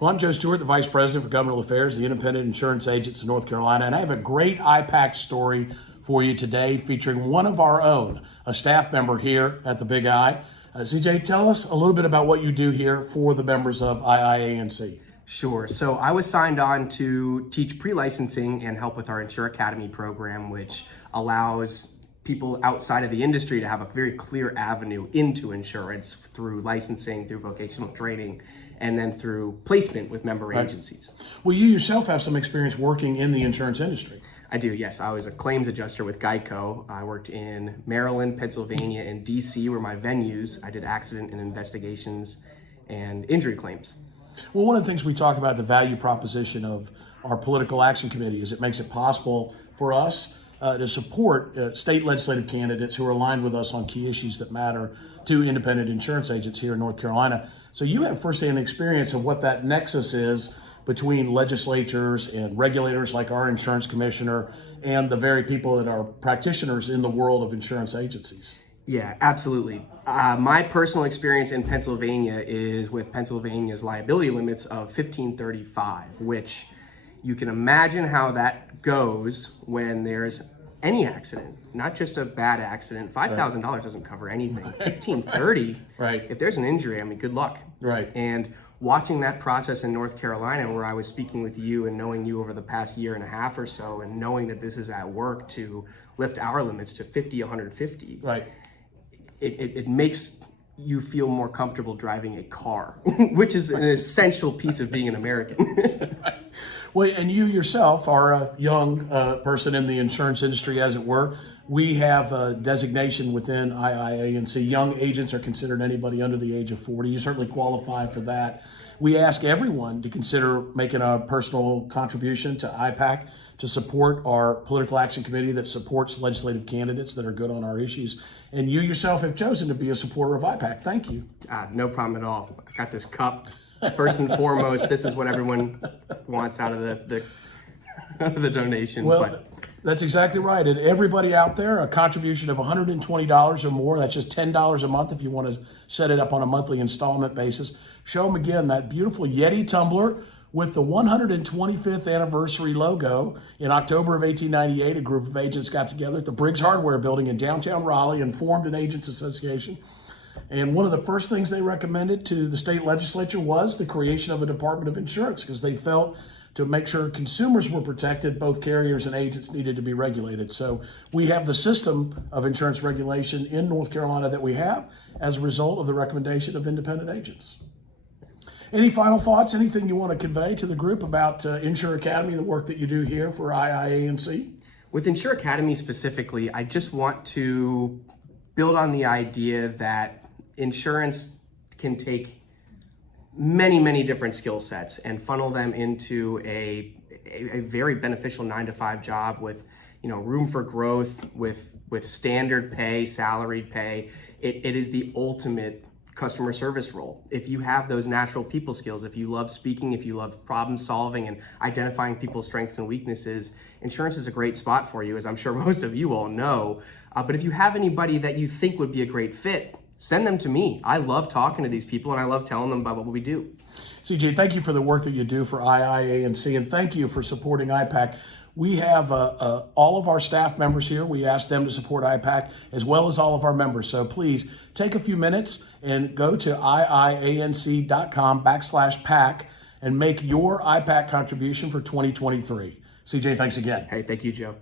Well, I'm Joe Stewart, the Vice President for Governmental Affairs, the Independent Insurance Agents of North Carolina, and I have a great iPAC story for you today featuring one of our own, a staff member here at the Big I. CJ, tell us a little bit about what you do here for the members of IIANC. Sure. So I was signed on to teach pre-licensing and help with our Insure Academy program, which allows people outside of the industry to have a very clear avenue into insurance through licensing, through vocational training, and then through placement with member agencies. Well, you yourself have some experience working in the insurance industry. I do, yes. I was a claims adjuster with Geico. I worked in Maryland, Pennsylvania, and DC were my venues. I did accident and investigations and injury claims. Well, one of the things we talk about, the value proposition of our political action committee, is it makes it possible for us to support state legislative candidates who are aligned with us on key issues that matter to independent insurance agents here in North Carolina. So you have firsthand experience of what that nexus is between legislatures and regulators like our insurance commissioner and the very people that are practitioners in the world of insurance agencies. Yeah, absolutely. My personal experience in Pennsylvania is with Pennsylvania's liability limits of 1535, which you can imagine how that goes when there's any accident, not just a bad accident. $5,000 doesn't cover anything. 1530, Right. If there's an injury, I mean, good luck. Right. And watching that process in North Carolina, where I was speaking with you and knowing you over the past year and a half or so, and knowing that this is at work to lift our limits to 50, 150. Right. It makes you feel more comfortable driving a car, which is an essential piece of being an American. Well, and you yourself are a young person in the insurance industry, as it were. We have a designation within IIANC. Young agents are considered anybody under the age of 40. You certainly qualify for that. We ask everyone to consider making a personal contribution to iPAC to support our political action committee that supports legislative candidates that are good on our issues. And you yourself have chosen to be a supporter of iPAC. Thank you. No problem at all. I got this cup. First and foremost, this is what everyone wants out of the donation. Well, that's exactly right. And everybody out there, a contribution of $120 or more, that's just $10 a month if you want to set it up on a monthly installment basis. Show them again that beautiful Yeti tumbler with the 125th anniversary logo. In October of 1898, a group of agents got together at the Briggs Hardware Building in downtown Raleigh and formed an agents association. And one of the first things they recommended to the state legislature was the creation of a Department of Insurance, because they felt to make sure consumers were protected, both carriers and agents needed to be regulated. So we have the system of insurance regulation in North Carolina that we have as a result of the recommendation of independent agents. Any final thoughts, anything you want to convey to the group about Insure Academy, the work that you do here for IIANC? With Insure Academy specifically, I just want to build on the idea that insurance can take many, many different skill sets and funnel them into a very beneficial 9-to-5 job with, room for growth, with standard pay, salaried pay. It is the ultimate customer service role. If you have those natural people skills, if you love speaking, if you love problem solving and identifying people's strengths and weaknesses, insurance is a great spot for you, as I'm sure most of you all know. But if you have anybody that you think would be a great fit, send them to me. I love talking to these people and I love telling them about what we do. CJ, thank you for the work that you do for IIANC, and thank you for supporting iPAC. We have all of our staff members here. We ask them to support iPAC as well as all of our members. So please take a few minutes and go to iianc.com/PAC and make your iPAC contribution for 2023. CJ, thanks again. Hey, thank you, Joe.